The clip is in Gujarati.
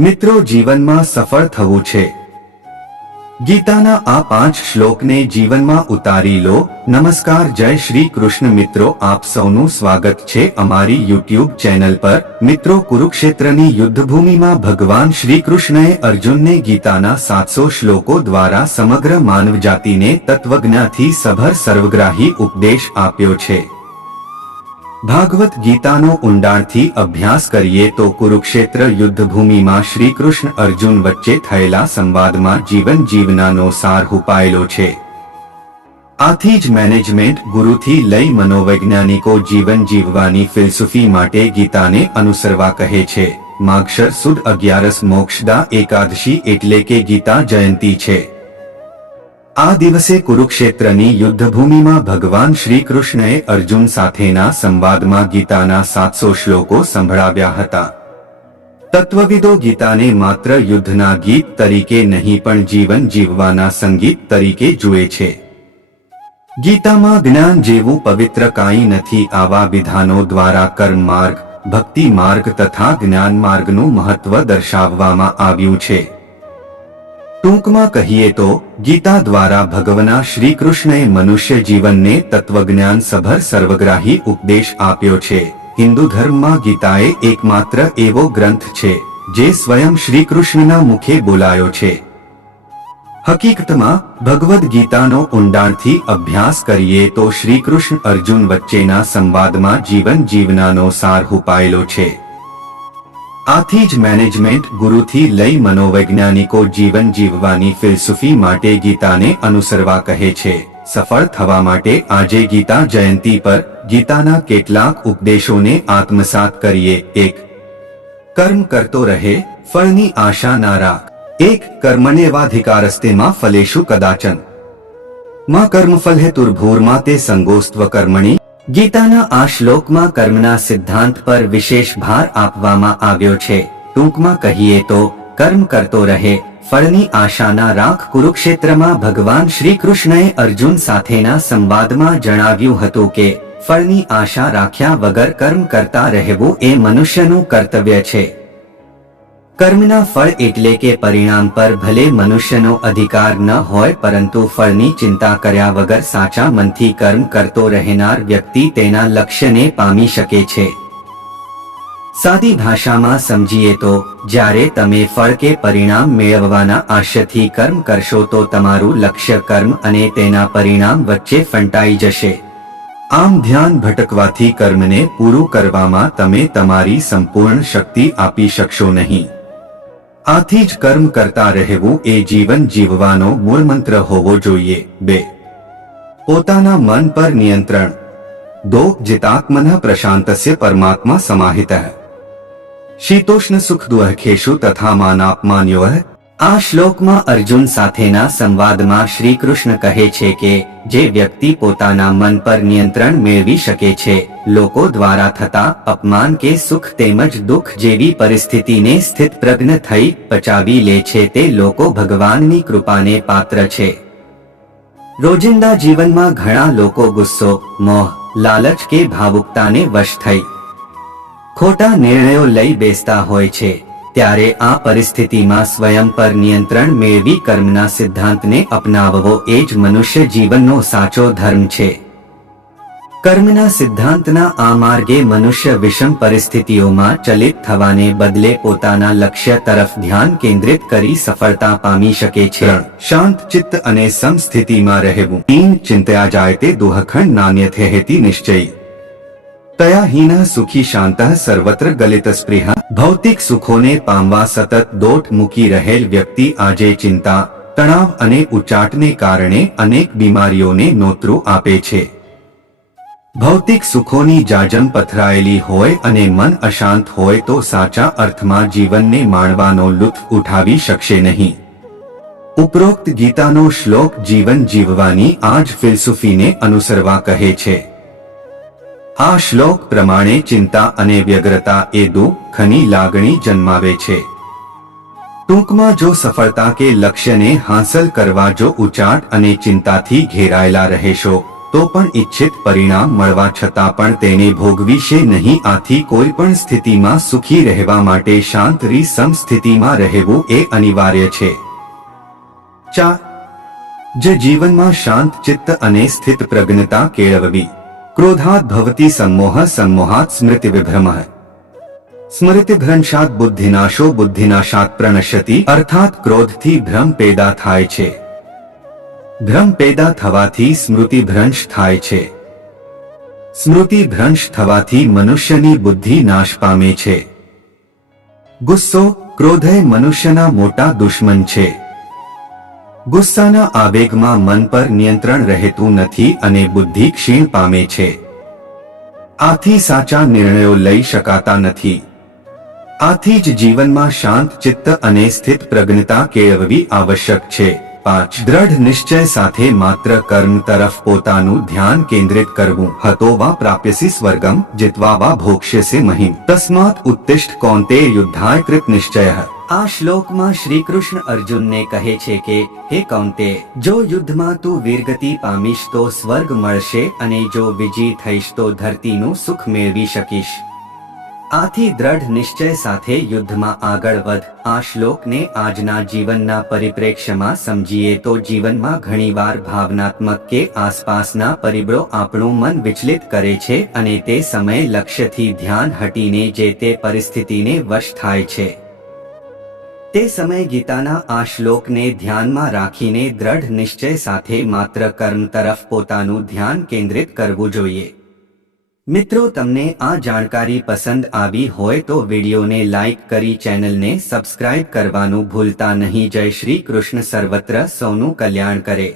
મિત્રો જીવનમાં સફળ થવું છે. ગીતાના આ પાંચ શ્લોકને જીવનમાં ઉતારી લો. નમસ્કાર, જય શ્રી કૃષ્ણ મિત્રો. આપ સૌનું સ્વાગત છે અમારી યુટ્યુબ ચેનલ પર. મિત્રો, કુરુક્ષેત્રની યુદ્ધભૂમિમાં ભગવાન શ્રી કૃષ્ણએ અર્જુનને ગીતાના સાતસો શ્લોકો દ્વારા સમગ્ર માનવજાતિને તત્વજ્ઞાથી સભર સર્વગ્રાહી ઉપદેશ આપ્યો છે. ભાગવત ગીતાનો ઊંડાણથી અભ્યાસ કરીએ તો કુરુક્ષેત્ર યુદ્ધભૂમિમાં શ્રી કૃષ્ણ અર્જુન વચ્ચે થયેલા સંવાદમાં જીવન જીવનાનો સાર હુપાયેલો છે. આથી જ મેનેજમેન્ટ ગુરુથી લઈ મનોવૈજ્ઞાનિકો જીવન જીવવાની ફિલસુફી માટે ગીતાને અનુસરવા કહે છે. માગશર સુદ અગિયારસ મોક્ષદા એકાદશી એટલે કે ગીતા જયંતી છે. આ દિવસે કુરુક્ષેત્રની યુદ્ધભૂમિમાં ભગવાન શ્રી કૃષ્ણએ અર્જુન સાથેના સંવાદમાં ગીતાના સાતસો શ્લોકો સંભળાવ્યા હતા. તત્વવિદો ગીતાને માત્ર યુદ્ધના ગીત તરીકે નહીં પણ જીવન જીવવાના સંગીત તરીકે જુએ છે. ગીતામાં જ્ઞાન જેવું પવિત્ર કાંઈ નથી આવા વિધાનો દ્વારા કર્મ માર્ગ, ભક્તિ માર્ગ તથા જ્ઞાન માર્ગનું મહત્વ દર્શાવવામાં આવ્યું છે. ટૂંકમાં કહીએ તો, ગીતા દ્વારા ભગવના શ્રી કૃષ્ણએ મનુષ્ય જીવનને તત્વજ્ઞાન સભર સર્વગ્રાહી ઉપદેશ આપ્યો છે. હિન્દુ ધર્મમાં ગીતાએ એકમાત્ર એવો ગ્રંથ છે, જે સ્વયં શ્રી કૃષ્ણના મુખે બોલાયો છે. હકીકતમાં, ભગવદ્ ગીતાનો ઊંડાણથી અભ્યાસ કરીએ તો શ્રી કૃષ્ણ અર્જુન વચ્ચેના સંવાદમાં જીવન જીવનાનો સાર હુપાયેલો છે. આથી જ મેનેજમેન્ટ ગુરુથી લઈ મનોવૈજ્ઞાનિકો જીવન જીવવાની ફિલસુફી માટે ગીતાને અનુસરવા કહે છે. સફળ થવા માટે આજે ગીતા જયંતી પર ગીતાના કેટલાક ઉપદેશોને આત્મસાત કરીએ. એક, કર્મ કરતો રહે, ફળની આશા ના રાખ. એક કર્મણ્યવાધિકારસ્તેમાં ફલેશુ કદાચન. માં કર્મફલ હે તુર્ભૂરમાં તે સંગોસ્ત્વ કર્મણી. ગીતાના આ શ્લોકમાં કર્મના સિદ્ધાંત પર વિશેષ ભાર આપવામાં આવ્યો છે. ટૂંકમાં કહીએ તો, કર્મ કરતો રહે, ફળની આશાના રાખ કુરુક્ષેત્રમાં ભગવાન શ્રી કૃષ્ણએ અર્જુન સાથેના સંવાદમાં જણાવ્યું હતું કે, ફળની આશા રાખ્યા વગર કર્મ કરતા રહેવું એ મનુષ્યનું કર્તવ્ય છે. કર્મના ફળ એટલે કે પરિણામ પર ભલે મનુષ્યનો અધિકાર ન હોય પરંતુ ફળની ચિંતા કર્યા વગર સાચા મનથી કર્મ કરતો રહેનાર વ્યક્તિ તેના લક્ષ્યને પામી શકે છે. સાદી ભાષામાં સમજીએ તો, જ્યારે તમે ફળ કે પરિણામ મેળવવાના આશયથી કર્મ કરશો તો તમારું લક્ષ્ય કર્મ અને તેના પરિણામ વચ્ચે ફંટાઈ જશે. આમ ધ્યાન ભટકવાથી કર્મને પૂરું કરવામાં તમે તમારી સંપૂર્ણ શક્તિ આપી શકશો નહીં. આથી જ કર્મ કરતા રહેવું એ જીવન જીવવાનો મૂળ મંત્ર હોવો જોઈએ. બે. પોતાના મન પર નિયંત્રણ. દો, જીતાત્મન પ્રશાંતસ્ય પરમાત્મા સમાહિત. શીતોષ્ણ સુખ દુઃખેશુ તથા માનાપમાન્યો આ શ્લોકમાં અર્જુન સાથેના સંવાદમાં શ્રી કૃષ્ણ કહે છે કે, જે વ્યક્તિ પોતાના મન પર નિયંત્રણ મેળવી શકે છે, લોકો દ્વારા થતા અપમાન કે સુખ તેમજ દુઃખ જેવી પરિસ્થિતિને સ્થિત પ્રજ્ઞ થઈ પચાવી લે છે તે લોકો ભગવાનની કૃપાને પાત્ર છે. રોજિંદા જીવનમાં ઘણા લોકો ગુસ્સો, મોહ, લાલચ કે ભાવુકતાને વશ થઈ ખોટા નિર્ણયો લઈ બેસતા હોય છે. ત્યારે આ પરિસ્થિતિમાં સ્વયં પર નિયંત્રણ મેળવી કર્મના સિદ્ધાંતને અપનાવવો એ જ મનુષ્ય જીવનનો સાચો ધર્મ છે. કર્મના સિદ્ધાંતના આ માર્ગે મનુષ્ય વિષમ પરિસ્થિતિઓમાં ચલિત થવાને બદલે પોતાના લક્ષ્ય તરફ ધ્યાન કેન્દ્રિત કરી સફળતા પામી શકે છે. શાંત ચિત્ત અને સમસ્થિતિમાં રહેવું. તીન ચિંતયા જાય તે દુહખંડ નાન્યથે હેતી નિશ્ચય. તયા હીન સુખી શાંતા સર્વત્ર ગલિત સ્પૃહ ભૌતિક સુખોને પામવા સતત દોટ મૂકી રહેલ વ્યક્તિ આજે ચિંતા તણાવ અને ઉચાટને કારણે અનેક બીમારીઓને નોતરું આપે છે ભૌતિક સુખોની જાજમ પથરાયેલી હોય અને મન અશાંત હોય તો સાચા અર્થમાં જીવનને માણવાનો લુત્ફ ઉઠાવી શકશે નહીં ઉપરોક્ત ગીતાનો શ્લોક જીવન જીવવાની આ જ ફિલસૂફીને અનુસરવા કહે છે આ શ્લોક પ્રમાણે ચિંતા અને વ્યગ્રતા એ દુઃખની લાગણી જન્માવે છે. ટૂંકમાં જો સફળતા કે લક્ષ્યને હાંસલ કરવા જો ઉચાટ અને ચિંતાથી ઘેરાયેલા રહેશો, તો પણ ઈચ્છિત પરિણામ મળવા છતાં પણ તેને ભોગવીશે નહીં. આથી કોઈ પણ સ્થિતિમાં સુખી રહેવા માટે શાંત રીસમ સ્થિતિમાં રહેવું એ અનિવાર્ય છે. ચા. જે જીવનમાં શાંત ચિત્ત અને સ્થિત પ્રજ્ઞતા કેળવવી. ક્રોધાત ભવતી સંમોહ સંમોહાત સ્મૃતિ વિભ્રમઃ સ્મૃતિભ્રંશાત બુદ્ધિનાશો બુદ્ધિનાશાત પ્રણશ્યતિ અર્થાત ક્રોધથી ભ્રમ પેદા થાય છે ભ્રમ પેદા થવાથી સ્મૃતિભ્રંશ થાય છે સ્મૃતિભ્રંશ થવાથી મનુષ્યની બુદ્ધિ નાશ પામે છે ગુસ્સો ક્રોધય મનુષ્યના મોટા દુશ્મન છે ગુસ્સાના આવેગમાં મન પર નિયંત્રણ રહેતું નથી અને બુદ્ધિ ક્ષીણ પામે છે. આથી સાચા નિર્ણયો લઈ શકાતા નથી. આથી જ જીવનમાં શાંત ચિત્ત અને સ્થિત પ્રજ્ઞતા કેળવવી આવશ્યક છે. પાંચ. દ્રઢ નિશ્ચય સાથે માત્ર કર્મ તરફ પોતાનું ધ્યાન કેન્દ્રિત કરવું. હતો વા પ્રાપ્યસી સ્વર્ગમ જીતવા વા ભોક્ષ્યસે મહિમ. તસ્માત ઉત્તિષ્ઠ કોંતે યુદ્ધાય કૃત નિશ્ચય. આ શ્લોકમાં શ્રી કૃષ્ણ અર્જુનને કહે છે કે, હે કૌંતે, જો યુદ્ધમાં તું વીરગતિ પામીશ તો સ્વર્ગ મળશે અને જો વિજયી થઈશ તો ધરતીનું સુખ મેળવી શકીશ. આથી દ્રઢ નિશ્ચય સાથે યુદ્ધમાં આગળ વધ. આ શ્લોકને આજના જીવનના પરિપ્રેક્ષ્યમાં સમજીએ તો જીવનમાં ઘણીવાર ભાવનાત્મક કે આસપાસના પરિબળો આપણું મન વિચલિત કરે છે અને તે સમયે લક્ષ્યથી ધ્યાન હટીને જે તે પરિસ્થિતિને વશ થાય છે. તે સમયે ગીતાના આ શ્લોકને ધ્યાનમાં રાખીને દ્રઢ નિશ્ચય સાથે માત્ર કર્મ તરફ પોતાનું ધ્યાન કેન્દ્રિત કરવું જોઈએ. મિત્રો, તમને આ જાણકારી પસંદ આવી હોય તો વિડીયોને લાઇક કરી ચેનલને સબસ્ક્રાઇબ કરવાનું ભૂલતા નહીં. જય શ્રી કૃષ્ણ. સર્વત્ર સૌનું કલ્યાણ કરે.